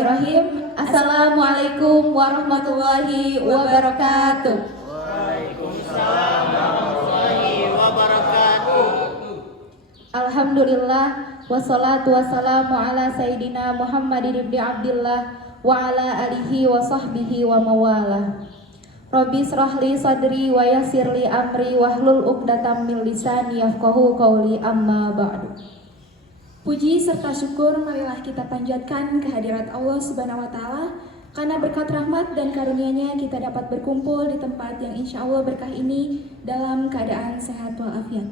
Bismillahirrahmanirrahim. Assalamualaikum warahmatullahi wabarakatuh. Waalaikumsalam warahmatullahi wabarakatuh. Alhamdulillah wassalatu wassalamu ala sayyidina Muhammadin ibni Abdillah wa ala alihi wa sahbihi wa mawalah. Rabbi srahli sadri wa yassirli amri wahlul uqdatam min lisani yafqahu qawli amma ba'du. Puji serta syukur marilah kita panjatkan kehadirat Allah Subhanahu wa Ta'ala, karena berkat rahmat dan karunia-Nya kita dapat berkumpul di tempat yang insya Allah berkah ini dalam keadaan sehat walafiat.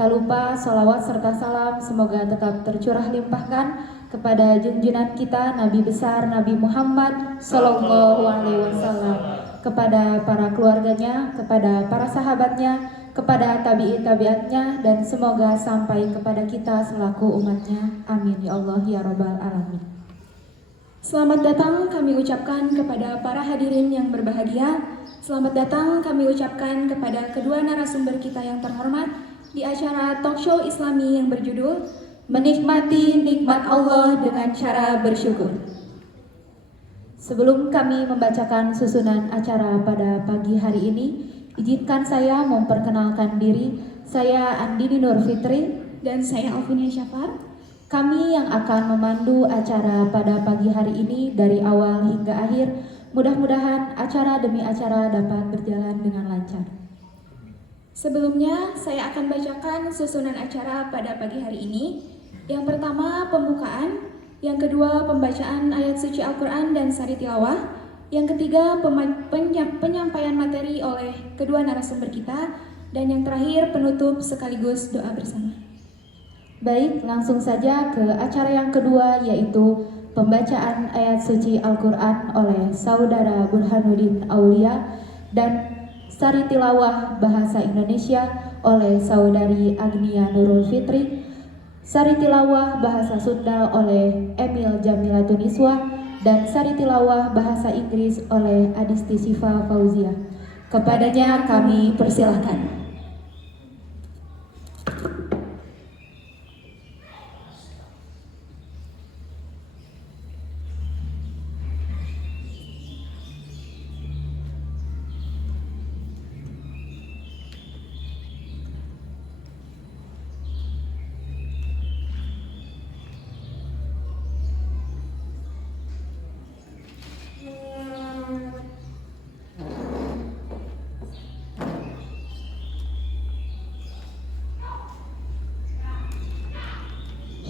Tak lupa salawat serta salam semoga tetap tercurah limpahkan kepada junjungan kita Nabi besar Nabi Muhammad Sallallahu Alaihi Wasallam, kepada para keluarganya, kepada para sahabatnya, kepada tabi'in-tabi'atnya, dan semoga sampai kepada kita selaku umatnya. Amin ya Allah ya Rabbal Alamin. Selamat datang kami ucapkan kepada para hadirin yang berbahagia. Selamat datang kami ucapkan kepada kedua narasumber kita yang terhormat di acara talk show Islami yang berjudul Menikmati Nikmat Allah dengan Cara Bersyukur. Sebelum kami membacakan susunan acara pada pagi hari ini, izinkan saya memperkenalkan diri. Saya Andini Nur Fitri dan saya Alfinia Syafar. Kami yang akan memandu acara pada pagi hari ini dari awal hingga akhir. Mudah-mudahan acara demi acara dapat berjalan dengan lancar. Sebelumnya saya akan bacakan susunan acara pada pagi hari ini. Yang pertama pembukaan, yang kedua pembacaan ayat suci Al-Quran dan sari tilawah, yang ketiga penyampaian materi oleh kedua narasumber kita, dan yang terakhir penutup sekaligus doa bersama. Baik, langsung saja ke acara yang kedua, yaitu pembacaan ayat suci Al-Quran oleh Saudara Burhanuddin Aulia dan sari tilawah bahasa Indonesia oleh Saudari Agnia Nurul Fitri, sari tilawah bahasa Sunda oleh Emil Jamilatun Iswa, dan sari tilawah bahasa Inggris oleh Adisti Siva Fauzia. Kepadanya kami persilahkan.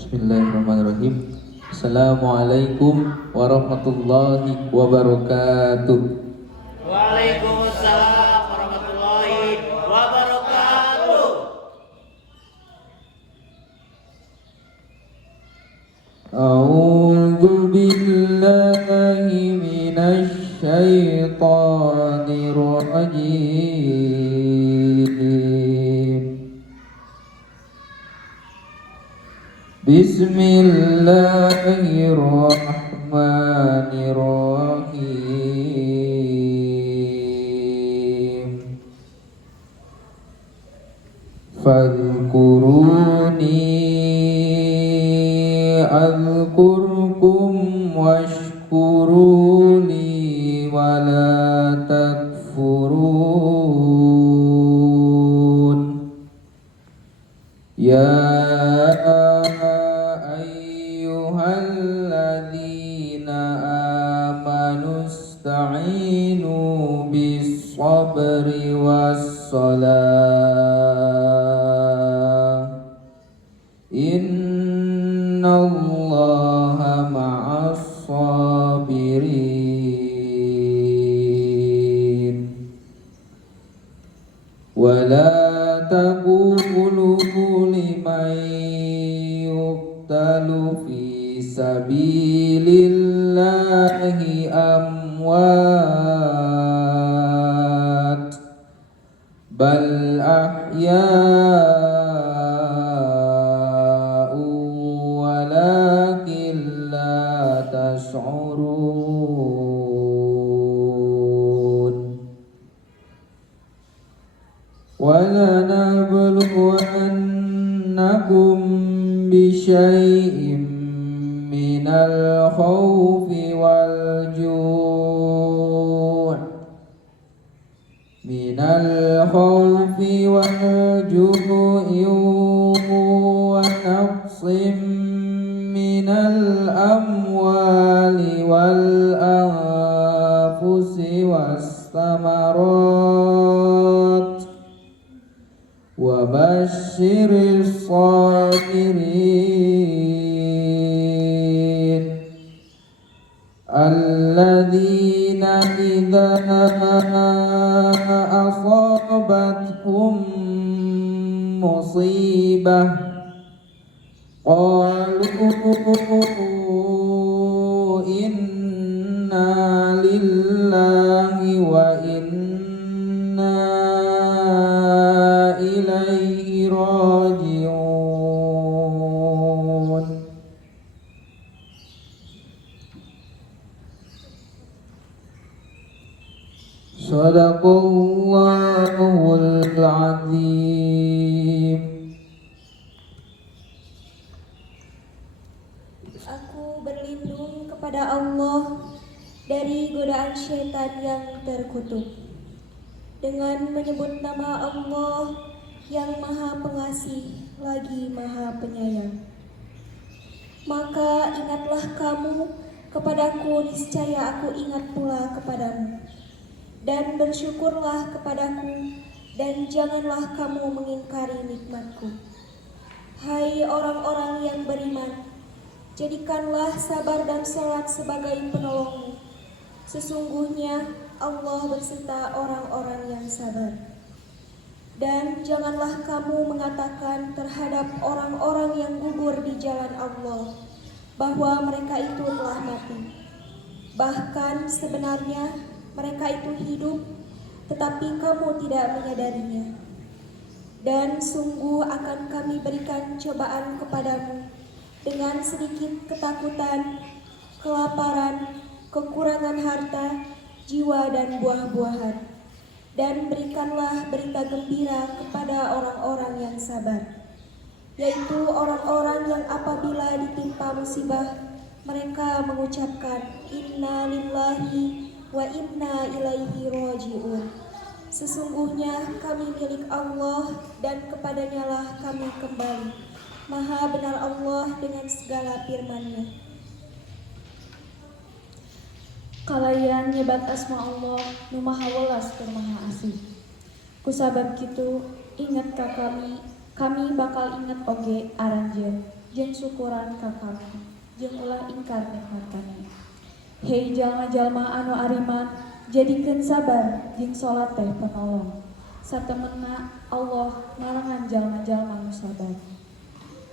Bismillahirrahmanirrahim. Assalamualaikum warahmatullahi wabarakatuh. Waalaikumsalam warahmatullahi wabarakatuh. A'udzu billahi minasy syaithanir rajim. Bismillahirrahmanirrahim. Fadhkuruni azkurkum washkuruli wala takfurun. Ya ayyuhalladzina amanu ista'inu bis-sabri was-salah. Innallaha ma'as-sabirin. Wala taqulu liman yuqtalu fi sabilillahi amwat bal ahya'u walakin la tash'urun. وَلَنَبْلُوَنَّكُمْ بِشَيْءٍ مِّنَ الخوف والجوع من الخوف والجوع ونقص من الأموال والأنفس والثمرات وبشر الصابرين الذين إذا أصابتهم مصيبة قالوا إنا لله وإنا إليه راجعون. Sadaqallahul Azim. Aku berlindung kepada Allah dari godaan syaitan yang terkutuk dengan menyebut nama Allah yang Maha Pengasih lagi Maha Penyayang. Maka ingatlah kamu kepadaku, niscaya aku ingat pula kepadamu. Dan bersyukurlah kepadaku, dan janganlah kamu mengingkari nikmatku. Hai orang-orang yang beriman, jadikanlah sabar dan sholat sebagai penolongmu. Sesungguhnya Allah berserta orang-orang yang sabar. Dan janganlah kamu mengatakan terhadap orang-orang yang gugur di jalan Allah bahwa mereka itu telah mati. Bahkan sebenarnya mereka itu hidup, tetapi kamu tidak menyadarinya. Dan sungguh akan kami berikan cobaan kepadamu dengan sedikit ketakutan, kelaparan, kekurangan harta, jiwa dan buah-buahan. Dan berikanlah berita gembira kepada orang-orang yang sabar, yaitu orang-orang yang apabila ditimpa musibah, mereka mengucapkan inna lillahi wa inna ilaihi raji'un. Sesungguhnya kami milik Allah dan kepadanya lah kami kembali. Maha benar Allah dengan segala firman-Nya. Kalayan nyebat asma Allah nu maha welas tur maha asih. Kusabab kitu inget ka kami bakal inget oge aranjeun jeung syukuran ka kami jeung ulah ingkar nikmat kami. Hei jalma-jalma anu ariman, jadikeun sabar jeung salat teh penolong. Satemenna Allah marangan jalma-jalma nu sabar.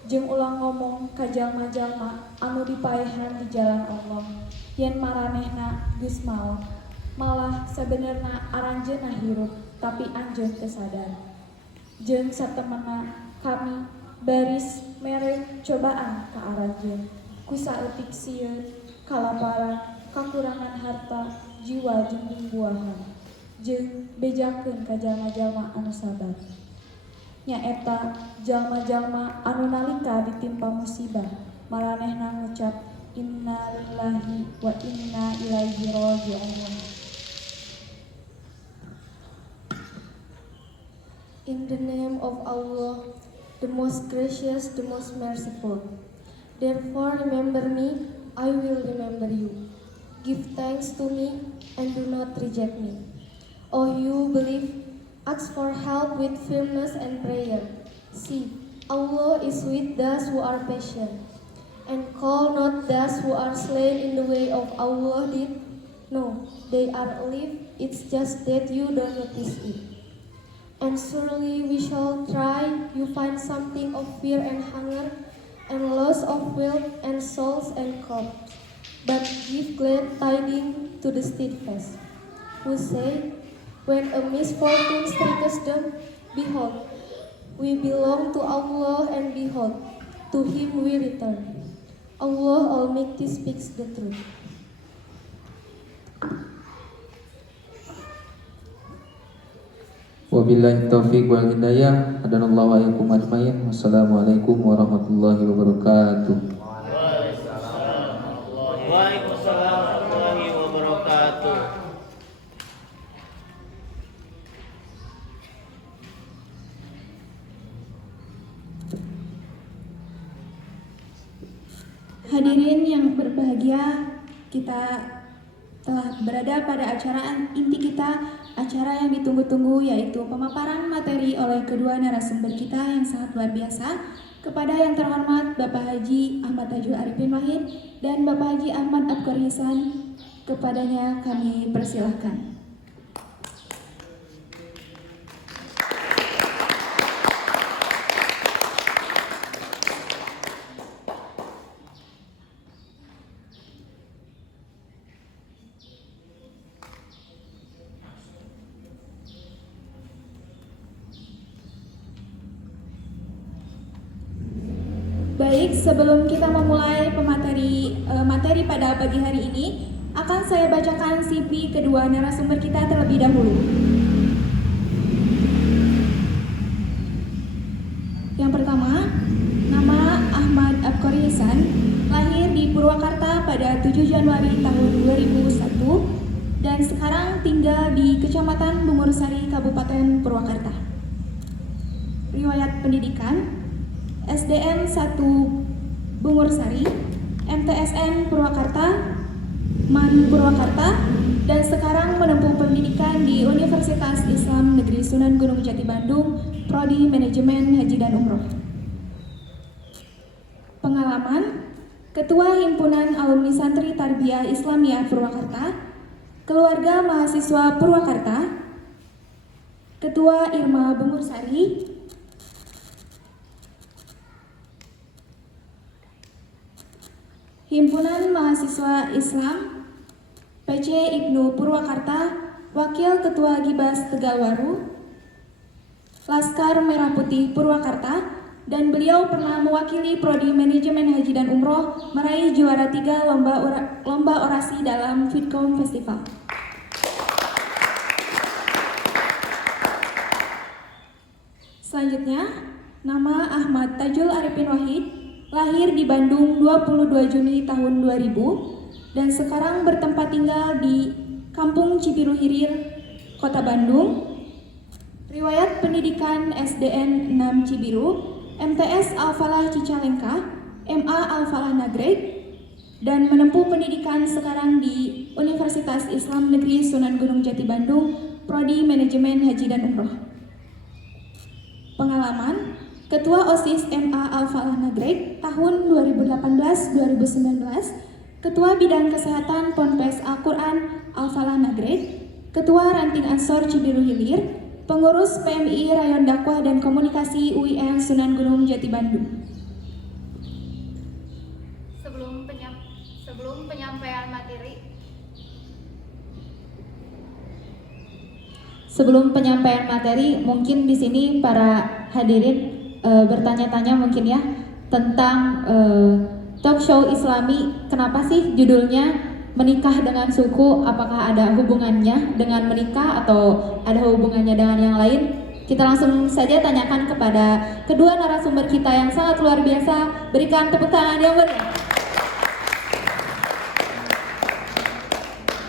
Jeung ulang ngomong ka jalma-jalma anu dipaehan di jalan Allah, yen maranehna geus maot, malah sabenerna aranjeunna hirup tapi anjeun teu sadar. Jeung satemenna kami baris mere cobaan ka aranjeun ku saeutik sieun, kalaparan, kakurangan harta, jiwa jeung buah-buahan, jeung bejakeun ka jalma-jalma anu sabar. Nyaeta jalma-jalma anu nalika ditimpa musibah maranehna ngucap inna lillahi wa inna ilaihi raji'un. In the name of Allah, the most gracious, the most merciful. Therefore remember me, I will remember you. Give thanks to me and do not reject me. O you believe, ask for help with firmness and prayer. See, Allah is with those who are patient. And call not those who are slain in the way of Allah did. No, they are alive, it's just that you don't notice it. And surely we shall try you find something of fear and hunger, and loss of wealth and souls and crops. But give glad tidings to the steadfast, who say, when a misfortune strikes them, behold, we belong to Allah, and behold, to Him we return. Allah Almighty speaks the truth. Wabillahi taufiq wal hidayah. Hadanallahu wa iyyakum ajmain. Wassalamualaikum warahmatullahi wabarakatuh. Waalaikumsalam. Hadirin yang berbahagia, kita telah berada pada acara inti kita, acara yang ditunggu-tunggu, yaitu pemaparan materi oleh kedua narasumber kita yang sangat luar biasa. Kepada yang terhormat Bapak Haji Ahmad Tajul Arifin Wahid dan Bapak Haji Ahmad Abkar Hisan, kepadanya kami persilahkan. Baik, sebelum kita memulai materi pada pagi hari ini, akan saya bacakan CV kedua narasumber kita terlebih dahulu. Yang pertama, nama Ahmad Abkar Hisan, lahir di Purwakarta pada 7 Januari tahun 2001 dan sekarang tinggal di Kecamatan Bungursari, Kabupaten Purwakarta. Riwayat pendidikan: SDN 1 Bungursari, MTSN Purwakarta, MAN Purwakarta, dan sekarang menempuh pendidikan di Universitas Islam Negeri Sunan Gunung Jati Bandung, Prodi Manajemen Haji dan Umroh. Pengalaman: Ketua Himpunan Alumni Santri Tarbiyah Islamiyah Purwakarta, Keluarga Mahasiswa Purwakarta, Ketua Irma Bungursari, Himpunan Mahasiswa Islam PC Ibnu Purwakarta, Wakil Ketua Gibas Tegalwaru, Laskar Merah Putih Purwakarta, dan beliau pernah mewakili Prodi Manajemen Haji dan Umroh meraih juara 3 lomba orasi dalam Fitcom Festival. Selanjutnya, nama Ahmad Tajul Arifin Wahid, lahir di Bandung 22 Juni tahun 2000 dan sekarang bertempat tinggal di Kampung Cibiru Hilir, Kota Bandung. Riwayat pendidikan: SDN 6 Cibiru, MTS Al-Falah Cicalengka, MA Al-Falah Nagreg, dan menempuh pendidikan sekarang di Universitas Islam Negeri Sunan Gunung Jati Bandung, Prodi Manajemen Haji dan Umroh. Pengalaman: Ketua OSIS MA Al-Falah Nagreg tahun 2018-2019, Ketua Bidang Kesehatan Ponpes Al-Quran Al-Falah Nagreg, Ketua Ranting Ansor Cibiru Hilir, Pengurus PMI Rayon Dakwah dan Komunikasi UIN Sunan Gunung Jati Bandung. Sebelum penyampaian materi, mungkin di sini para hadirin bertanya-tanya mungkin ya tentang talk show Islami. Kenapa sih judulnya menikah dengan suku? Apakah ada hubungannya dengan menikah atau ada hubungannya dengan yang lain? Kita langsung saja tanyakan kepada kedua narasumber kita yang sangat luar biasa. Berikan tepuk tangan yang meriah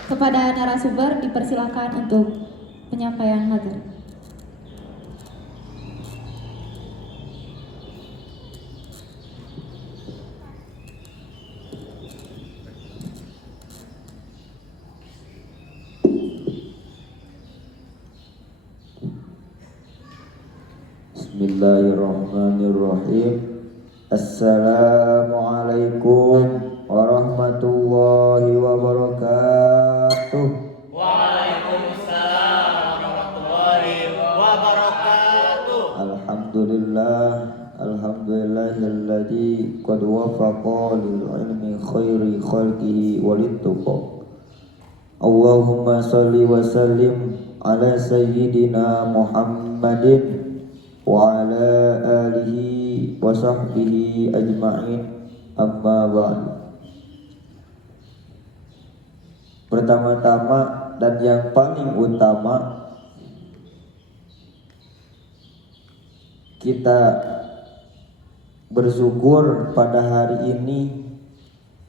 kepada narasumber. Dipersilakan untuk penyampaian materi. Bismillahirrahmanirrahim. Assalamualaikum warahmatullahi wabarakatuh. Waalaikumsalam warahmatullahi wabarakatuh. Alhamdulillahilladzi qad wafaqa lil ilmi khairi khalqihi walittuqa. Allahumma shalli wa sallim ala sayyidina Muhammadin wa ala alihi wa sahbihi ajma'in, amma ba'du. Pertama-tama dan yang paling utama, kita bersyukur pada hari ini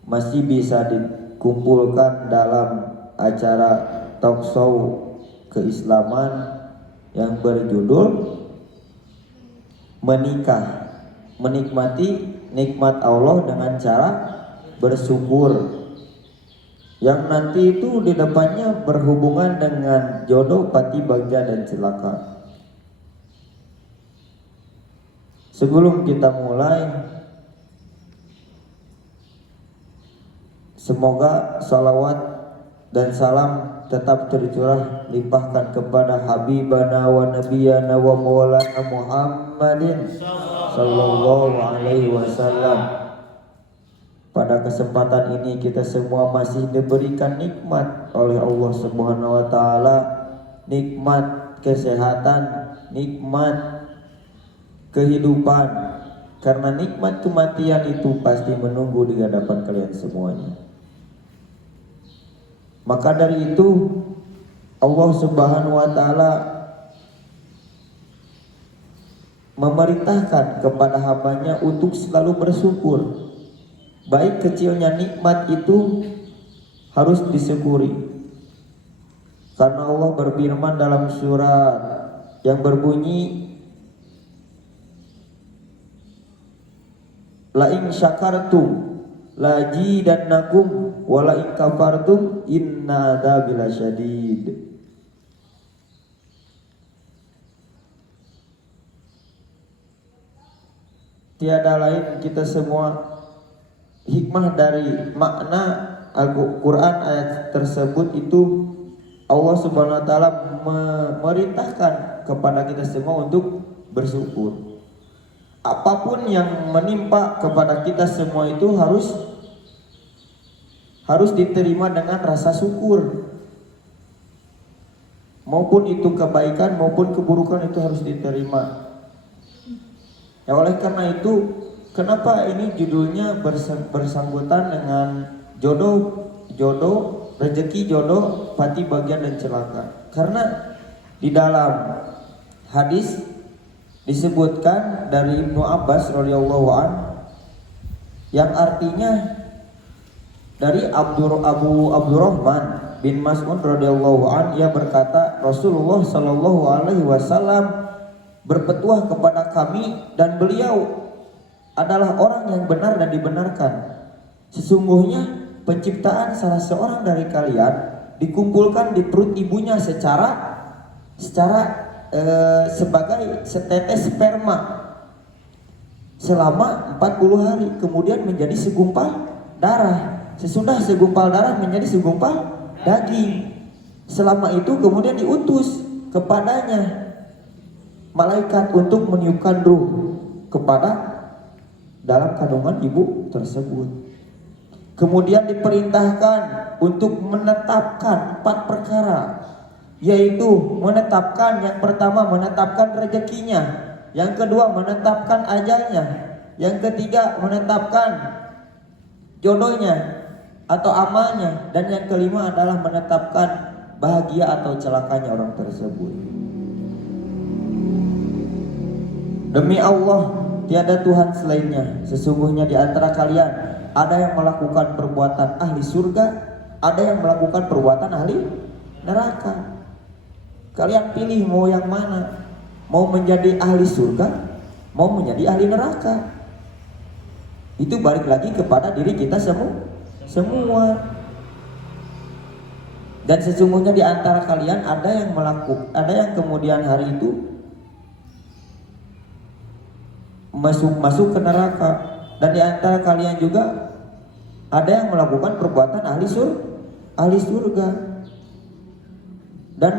masih bisa dikumpulkan dalam acara talk show keislaman yang berjudul menikah, menikmati nikmat Allah dengan cara bersyukur, yang nanti itu di depannya berhubungan dengan jodoh, pati bagja dan celaka. Sebelum kita mulai, semoga salawat dan salam tetap tercurah limpahkan kepada Habibana wa Nabiyana wa Maulana Muhammadin sallallahu alaihi wasallam. Pada kesempatan ini kita semua masih diberikan nikmat oleh Allah Subhanahu wa taala, nikmat kesehatan, nikmat kehidupan. Karena nikmat kematian itu pasti menunggu di hadapan kalian semuanya. Maka dari itu Allah Subhanahu wa taala memerintahkan kepada hambanya untuk selalu bersyukur. Baik kecilnya nikmat itu harus disyukuri. Karena Allah berfirman dalam surat yang berbunyi, la in syakartum la zidannakum wa la in kafartum inna adzabi lasyadid. Tiada lain kita semua hikmah dari makna Al-Quran ayat tersebut itu Allah Subhanahu wa taala memerintahkan kepada kita semua untuk bersyukur. Apapun yang menimpa kepada kita semua itu harus diterima dengan rasa syukur. Maupun itu kebaikan maupun keburukan itu harus diterima. Ya, oleh karena itu, kenapa ini judulnya bersangkutan dengan jodoh, rezeki, jodoh, pati bagian dan celaka? Karena di dalam hadis disebutkan dari Ibnu Abbas radhiyallahu an, yang artinya dari Abu Abdurrahman bin Mas'ud radhiyallahu an, ia berkata, Rasulullah sallallahu alaihi wasallam berpetuah kepada kami dan beliau adalah orang yang benar dan dibenarkan. Sesungguhnya penciptaan salah seorang dari kalian dikumpulkan di perut ibunya secara sebagai setetes sperma selama 40 hari, kemudian menjadi segumpal darah, sesudah segumpal darah menjadi segumpal daging. Selama itu kemudian diutus kepadanya malaikat untuk meniupkan ruh kepada dalam kandungan ibu tersebut. Kemudian diperintahkan untuk menetapkan 4 perkara, yaitu menetapkan, yang pertama menetapkan rezekinya, yang kedua menetapkan ajalnya, yang ketiga menetapkan jodohnya atau amalnya, dan yang kelima adalah menetapkan bahagia atau celakanya orang tersebut. Demi Allah, tiada Tuhan selainnya. Sesungguhnya di antara kalian ada yang melakukan perbuatan ahli surga, ada yang melakukan perbuatan ahli neraka. Kalian pilih mau yang mana? Mau menjadi ahli surga, mau menjadi ahli neraka? Itu balik lagi kepada diri kita semua. Dan sesungguhnya di antara kalian ada yang kemudian hari itu masuk ke neraka, dan di antara kalian juga ada yang melakukan perbuatan ahli surga. Dan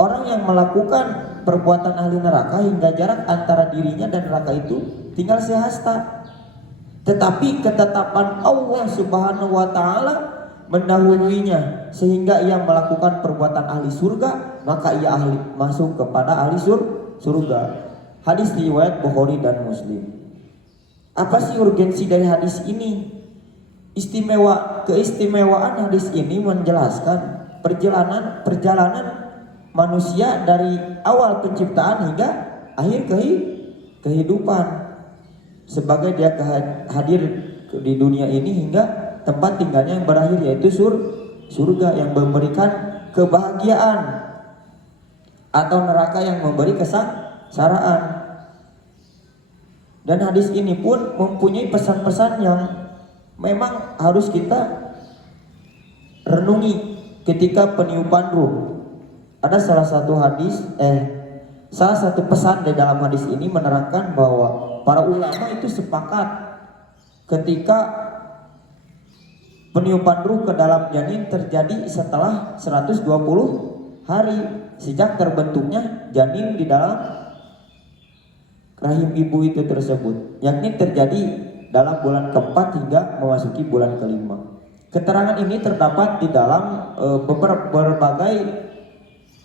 orang yang melakukan perbuatan ahli neraka hingga jarak antara dirinya dan neraka itu tinggal sehasta. Tetapi ketetapan Allah Subhanahu wa taala mendahuluinya, sehingga ia melakukan perbuatan ahli surga, maka ia masuk kepada ahli surga. Hadis riwayat Bukhari dan Muslim. Apa sih urgensi dari hadis ini? Keistimewaan hadis ini menjelaskan perjalanan manusia dari awal penciptaan hingga akhir kehidupan, sebagai dia hadir di dunia ini hingga tempat tinggalnya yang berakhir, yaitu surga yang memberikan kebahagiaan, atau neraka yang memberi kesengsaraan. Dan hadis ini pun mempunyai pesan-pesan yang memang harus kita renungi ketika peniupan ruh. Ada salah satu pesan di dalam hadis ini menerangkan bahwa para ulama itu sepakat ketika peniupan ruh ke dalam janin terjadi setelah 120 hari sejak terbentuknya janin di dalam rahim ibu itu tersebut, yakni terjadi dalam bulan keempat hingga memasuki bulan kelima. Keterangan ini terdapat di dalam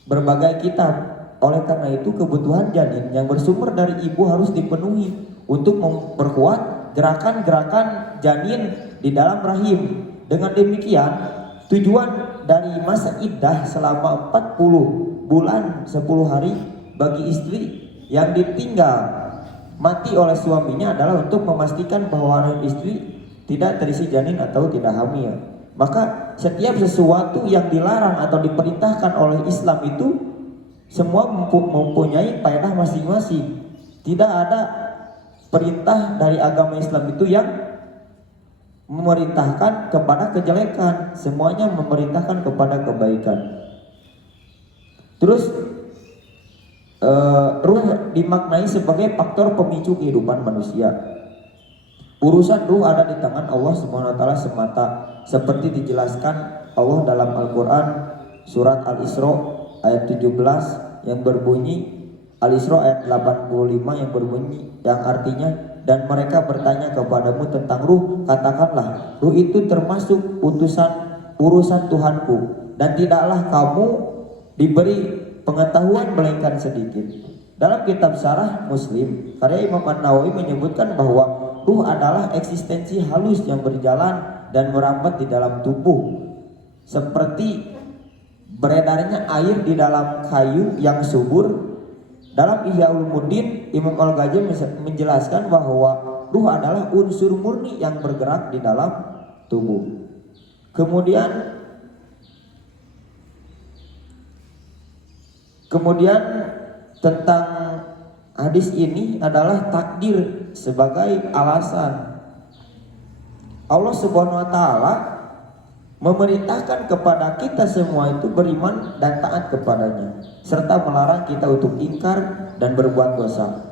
berbagai kitab. Oleh karena itu kebutuhan janin yang bersumber dari ibu harus dipenuhi untuk memperkuat gerakan-gerakan janin di dalam rahim. Dengan demikian tujuan dari masa iddah selama 40 bulan 10 hari bagi istri yang ditinggal mati oleh suaminya adalah untuk memastikan bahwa rahim istri tidak terisi janin atau tidak hamil. Maka setiap sesuatu yang dilarang atau diperintahkan oleh Islam itu semua mempunyai faedah masing-masing. Tidak ada perintah dari agama Islam itu yang memerintahkan kepada kejelekan, semuanya memerintahkan kepada kebaikan. Terus ruh dimaknai sebagai faktor pemicu kehidupan manusia. Urusan ruh ada di tangan Allah SWT semata, seperti dijelaskan Allah dalam Al-Quran surat Al-Isra ayat 17 yang berbunyi, Al-Isra ayat 85 yang berbunyi, yang artinya, dan mereka bertanya kepadamu tentang ruh, katakanlah ruh itu termasuk urusan Tuhanku, dan tidaklah kamu diberi pengetahuan melainkan sedikit. Dalam kitab Syarah Muslim karya Imam An-Nawawi menyebutkan bahwa ruh adalah eksistensi halus yang berjalan dan merambat di dalam tubuh, seperti beredarnya air di dalam kayu yang subur. Dalam Ihya Ulumuddin, Imam Al-Ghazali menjelaskan bahwa ruh adalah unsur murni yang bergerak di dalam tubuh. Kemudian tentang hadis ini adalah takdir sebagai alasan. Allah Subhanahu wa taala memerintahkan kepada kita semua itu beriman dan taat kepadanya, serta melarang kita untuk ingkar dan berbuat dosa.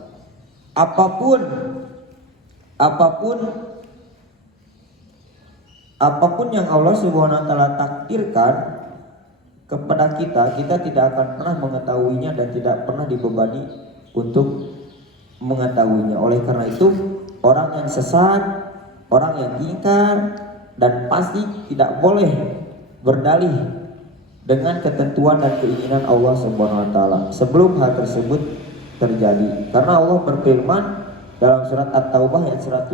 Apapun yang Allah Subhanahu wa taala takdirkan kepada kita tidak akan pernah mengetahuinya dan tidak pernah dibebani untuk mengetahuinya. Oleh karena itu, orang yang sesat, orang yang ingkar, dan pasti tidak boleh berdalih dengan ketentuan dan keinginan Allah Subhanahu wa taala sebelum hal tersebut terjadi. Karena Allah berfirman dalam surat At-Taubah ayat 109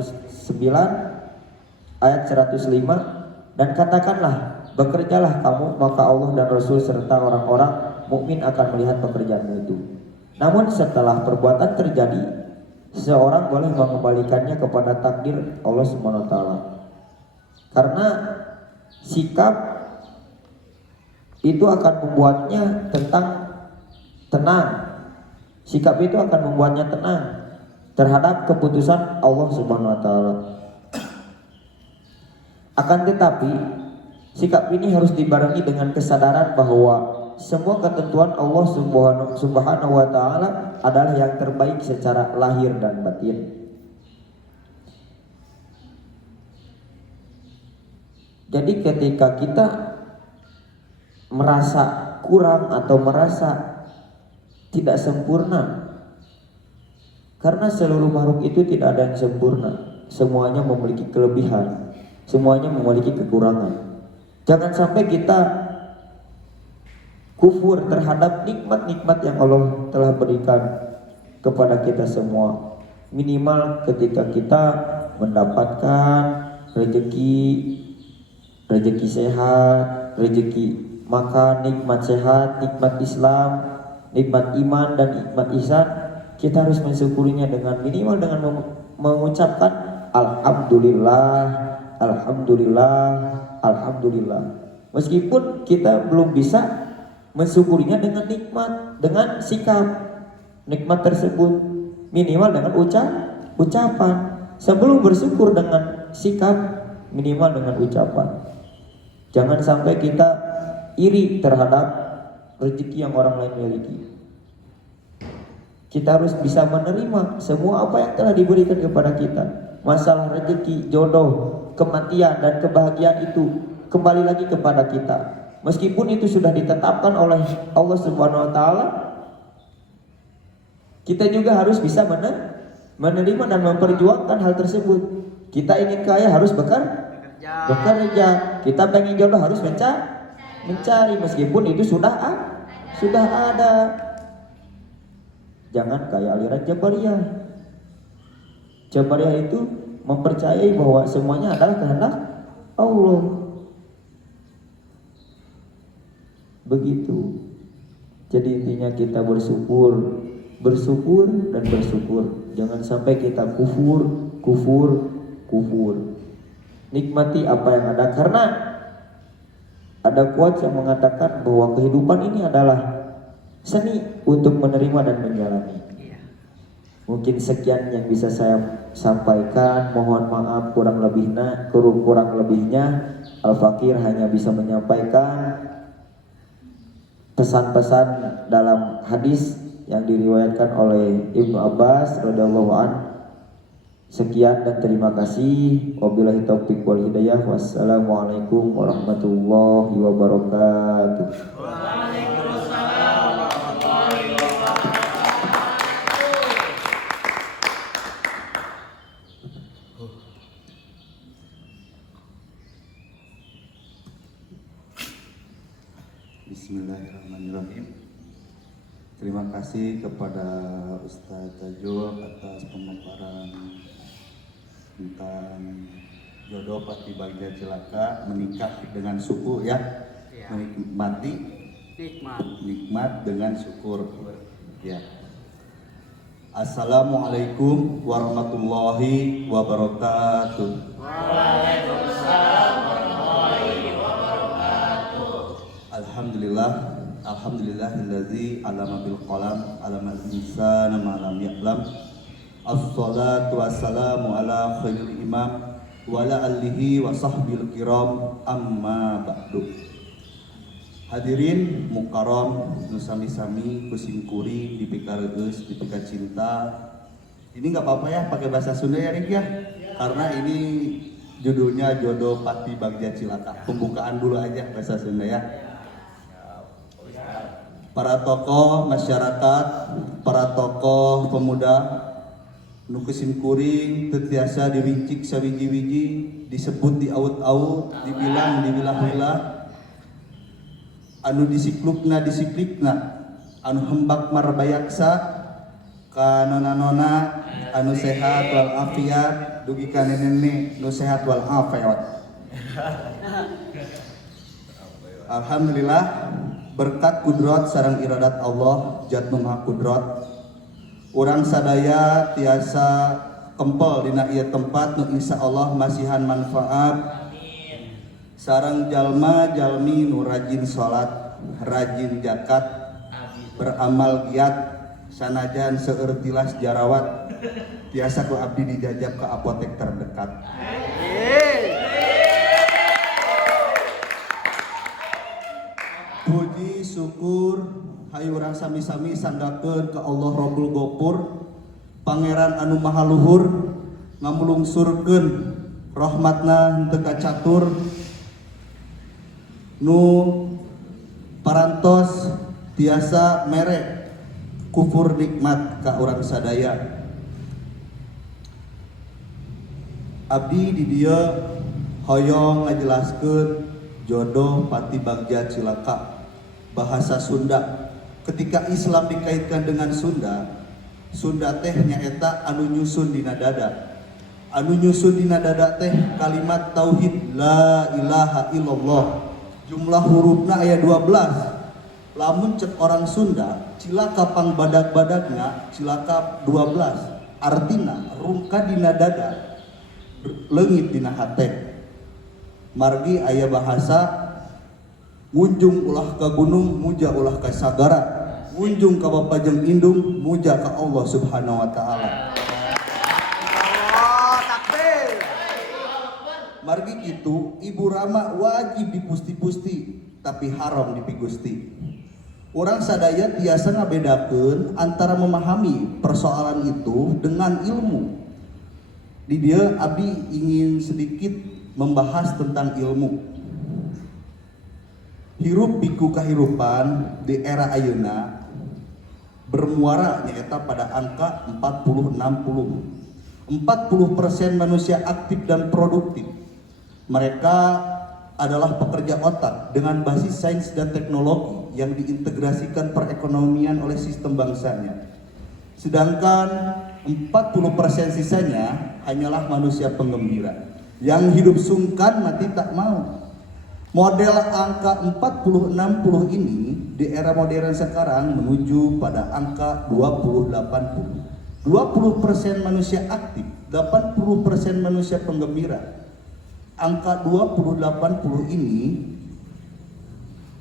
ayat 105, dan katakanlah, bekerjalah kamu, maka Allah dan Rasul serta orang-orang mukmin akan melihat pekerjaanmu itu. Namun setelah perbuatan terjadi, seseorang boleh mengembalikannya kepada takdir Allah Subhanahu wa taala. Karena sikap itu akan membuatnya tenang. Sikap itu akan membuatnya tenang terhadap keputusan Allah Subhanahu wa taala. Akan tetapi, sikap ini harus dibarengi dengan kesadaran bahwa semua ketentuan Allah Subhanahu wa taala adalah yang terbaik secara lahir dan batin. Jadi ketika kita merasa kurang atau merasa tidak sempurna, karena seluruh makhluk itu tidak ada yang sempurna, semuanya memiliki kelebihan, semuanya memiliki kekurangan. Jangan sampai kita kufur terhadap nikmat-nikmat yang Allah telah berikan kepada kita semua. Minimal ketika kita mendapatkan rezeki sehat, rezeki makan, nikmat sehat, nikmat Islam, nikmat iman dan nikmat ihsan, kita harus mensyukurinya dengan minimal dengan mengucapkan alhamdulillah, alhamdulillah, alhamdulillah. Meskipun kita belum bisa mensyukurinya dengan nikmat, dengan sikap nikmat tersebut, minimal dengan ucapan. Sebelum bersyukur dengan sikap, minimal dengan ucapan. Jangan sampai kita iri terhadap rezeki yang orang lain miliki. Kita harus bisa menerima semua apa yang telah diberikan kepada kita. Masalah rezeki, jodoh, kematian dan kebahagiaan itu kembali lagi kepada kita. Meskipun itu sudah ditetapkan oleh Allah Subhanahu wa taala, kita juga harus bisa menerima dan memperjuangkan hal tersebut. Kita ingin kaya harus bekerja. Kita pengen jodoh harus mencari meskipun itu sudah ada. Jangan kayak aliran Jabariyah. Jabariyah itu mempercayai bahwa semuanya adalah kehendak Allah. Begitu. Jadi intinya kita bersyukur dan bersyukur. Jangan sampai kita kufur. Nikmati apa yang ada, karena ada quotes yang mengatakan bahwa kehidupan ini adalah seni untuk menerima dan menjalani. Mungkin sekian yang bisa saya sampaikan. Mohon maaf kurang lebihnya. Al-Fakir hanya bisa menyampaikan pesan-pesan dalam hadis yang diriwayatkan oleh Ibnu Abbas radhiyallahu anhu. Sekian dan terima kasih. Wabillahi taufiq wal hidayah. Wassalamualaikum warahmatullahi wabarakatuh. Bismillahirrahmanirrahim. Terima kasih kepada Ustadz Tajul atas pemaparan tentang jodoh pati bagja cilaka, menikah dengan suku ya, menikmati nikmat dengan syukur ya. Assalamualaikum warahmatullahi wabarakatuh. Waalaikumsalam warahmatullahi wabarakatuh. Alhamdulillahillazi alama bil qalam, alamal insana ma lam ya'lam. Assalatu wassalamu ala khairil imam wa ala alihi wa sahbil kiram, amma ba'du. Hadirin mukaram nu sami-sami kusingkuri dipikareus dipika cinta. Ini nggak apa-apa ya pakai bahasa Sunda ya Rik ya, karena ini judulnya jodoh pati bagja cilaka. Pembukaan dulu aja bahasa Sunda ya. Para tokoh masyarakat, para tokoh pemuda nu kuring teu diwincik sawiji-wiji, disebut di aut-aut, dibilang diwilah-wilah, anu disiklikna, anu hembak marbayaksa, ka nona-nona anu sehat wal afiat, dugi ka nene nu sehat wal afiat. Alhamdulillah berkat kudrat sareng iradat Allah Zat Nu Maha Kudrat, urang sadaya tiasa kempel dina ieu tempat nu insyaallah masihan manfaat. Sareng jalma-jalmi nu rajin salat, rajin zakat, beramal giat, sanajan seueur tilas jarawat, tiasa ku abdi dijajab ke apotek terdekat. Puji syukur hayu urang sami-sami sandakeun ka Allah Rabbul Ghafur, Pangeran anu Maha Luhur, ngamulungsurkeun rahmatna henteu kacatur, nu parantos tiasa mere kufur nikmat ka urang sadaya. Abdi di dieu hoyong ngajelaskeun jodoh pati bagja cilaka, bahasa Sunda. Ketika Islam dikaitkan dengan Sunda teh nyaeta anu nyusun dina dada. Anu nyusun dina dada teh kalimat tauhid la ilaha illallah. Jumlah hurufna aya 12. Lamun cek orang Sunda, cilaka pang badag-badagna cilaka 12. Artina rungka dina dada, leungit dina hate. Margi aya bahasa ngunjung ulah ka gunung, muja ulah ka sagara, ngunjung ka bapa jeung indung, muja ka Allah Subhanahu wa taala. Margi itu ibu rama wajib dipusti-pusti tapi haram dipigusti. Orang sadaya tiasa ngabedakeun antara memahami persoalan itu dengan ilmu. Di dia abdi ingin sedikit membahas tentang ilmu. Hirup piku kahirupan di era ayeuna bermuara nyaeta pada angka 40-60. 40% manusia aktif dan produktif. Mereka adalah pekerja otak dengan basis sains dan teknologi yang diintegrasikan perekonomian oleh sistem bangsanya. Sedangkan 40% sisanya hanyalah manusia penggembira yang hidup sungkan mati tak mau. Model angka 40-60 ini di era modern sekarang menuju pada angka 20-80. 20% manusia aktif, 80% manusia penggembira. Angka 20-80 ini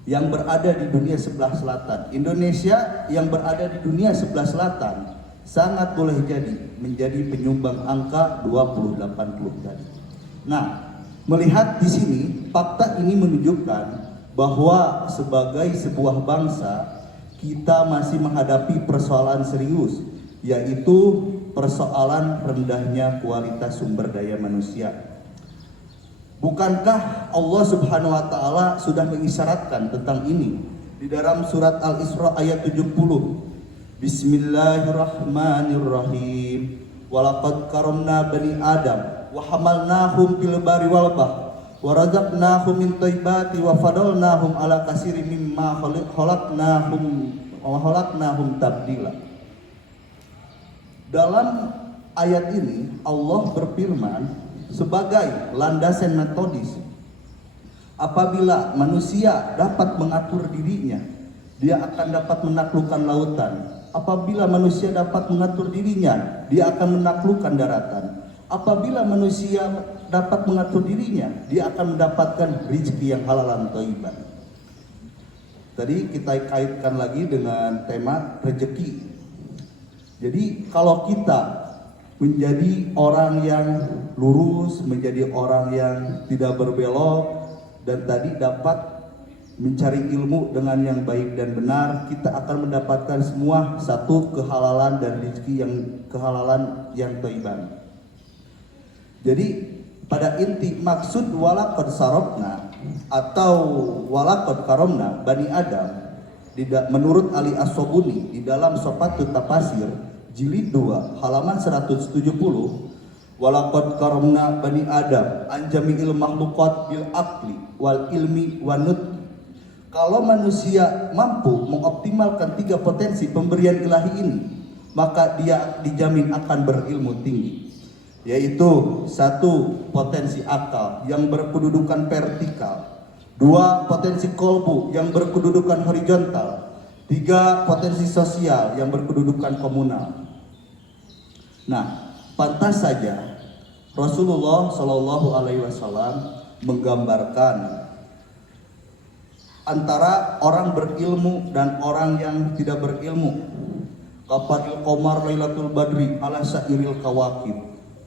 yang berada di dunia sebelah selatan. Indonesia yang berada di dunia sebelah selatan sangat boleh jadi menjadi penyumbang angka 20-80 tadi. Nah, melihat di sini, fakta ini menunjukkan bahwa sebagai sebuah bangsa kita masih menghadapi persoalan serius, yaitu persoalan rendahnya kualitas sumber daya manusia. Bukankah Allah Subhanahu wa taala sudah mengisyaratkan tentang ini di dalam surat Al-Isra ayat 70? Bismillahirrahmanirrahim. Walaqad karamna bani Adam wa hamalnahum fil barri wal bahr wa razaqnahum min thayyibati wa fadalnahum ala katsirin mimma khalaqnahum tabdila. Dalam ayat ini Allah berfirman sebagai landasan metodis. Apabila manusia dapat mengatur dirinya, dia akan dapat menaklukkan lautan. Apabila manusia dapat mengatur dirinya, dia akan menaklukkan daratan. Apabila manusia dapat mengatur dirinya, dia akan mendapatkan rezeki yang halalan thayyiban. Tadi kita kaitkan lagi dengan tema rezeki. Jadi kalau kita menjadi orang yang lurus, menjadi orang yang tidak berbelok, dan tadi dapat mencari ilmu dengan yang baik dan benar, kita akan mendapatkan semua satu kehalalan dan rezeki yang kehalalan yang thayyiban. Jadi pada inti maksud walaqad sarafna atau walaqad karamna bani Adam menurut Ali As-Sobuni di dalam Sofatut Tafasir jilid 2 halaman 170, walaqad karamna bani Adam anjami'il makhluqat bil aqli wal ilmi wan nut. Kalau manusia mampu mengoptimalkan 3 potensi pemberian ilahi ini, maka dia dijamin akan berilmu tinggi, yaitu 1 potensi akal yang berkedudukan vertikal, 2 potensi kolbu yang berkedudukan horizontal, 3 potensi sosial yang berkedudukan komunal. Nah, pantas saja Rasulullah Shallallahu Alaihi Wasallam menggambarkan antara orang berilmu dan orang yang tidak berilmu. Qafaril qamar lailatul badri ala sairil kawakib.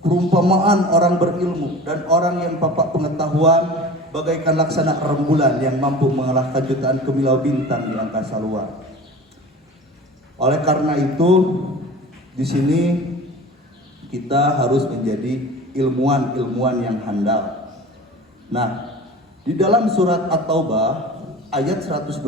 Perumpamaan orang berilmu dan orang yang papak pengetahuan bagaikan laksana rembulan yang mampu mengalahkan jutaan kemilau bintang di angkasa luar. Oleh karena itu, di sini kita harus menjadi ilmuwan yang handal. Nah, di dalam surat At-Taubah ayat 122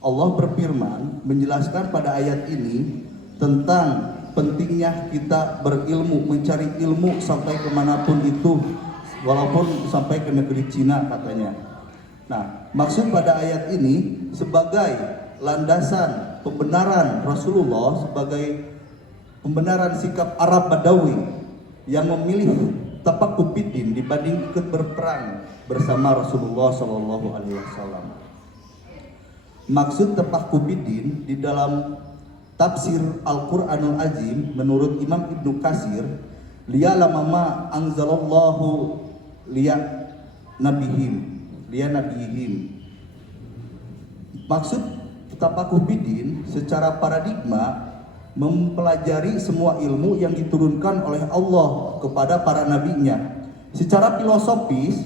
Allah berfirman menjelaskan pada ayat ini tentang pentingnya kita berilmu, mencari ilmu sampai kemanapun itu, walaupun sampai ke negeri Cina katanya. Nah, maksud pada ayat ini sebagai landasan pembenaran Rasulullah, sebagai pembenaran sikap Arab Badawi yang memilih tafaqqufid dibanding ikut berperang bersama Rasulullah Shallallahu Alaihi Wasallam. Maksud tafaqqufid di dalam tafsir Al-Quranul Azim menurut Imam Ibnu Katsir, liya lamama anzalallahu liya nabihim. Maksud tafaqqufid secara paradigma mempelajari semua ilmu yang diturunkan oleh Allah kepada para nabinya. Secara filosofis,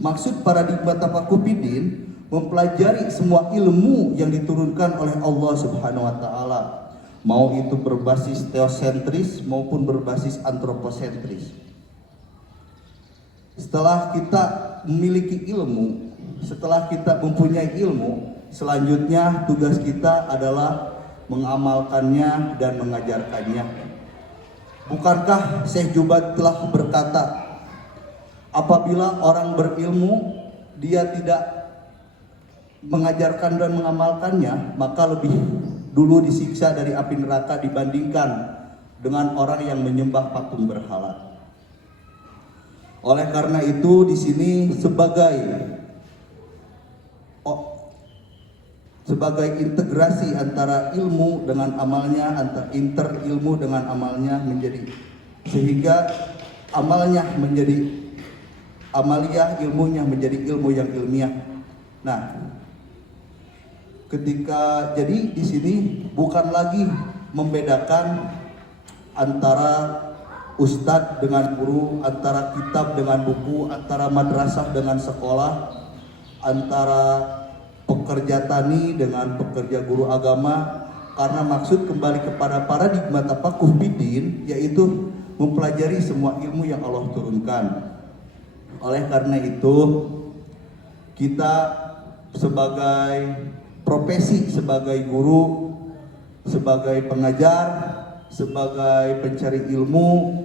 maksud paradigma tafakuh fiddin mempelajari semua ilmu yang diturunkan oleh Allah Subhanahu wa taala, mau itu berbasis teosentris maupun berbasis antroposentris. Setelah kita memiliki ilmu, setelah kita mempunyai ilmu, selanjutnya tugas kita adalah mengamalkannya dan mengajarkannya. Bukankah Syekh Jubat telah berkata, apabila orang berilmu dia tidak mengajarkan dan mengamalkannya, maka lebih dulu disiksa dari api neraka dibandingkan dengan orang yang menyembah patung berhala. Oleh karena itu di sini sebagai integrasi antara ilmu dengan amalnya, antara interilmu dengan amalnya menjadi, sehingga amalnya menjadi amaliyah, ilmunya menjadi ilmu yang ilmiah. Nah, jadi di sini bukan lagi membedakan antara ustadz dengan guru, antara kitab dengan buku, antara madrasah dengan sekolah, antara pekerja tani dengan pekerja guru agama, karena maksud kembali kepada paradigma tafakuh fiddin, yaitu mempelajari semua ilmu yang Allah turunkan. Oleh karena itu kita sebagai profesi, sebagai guru, sebagai pengajar, sebagai pencari ilmu,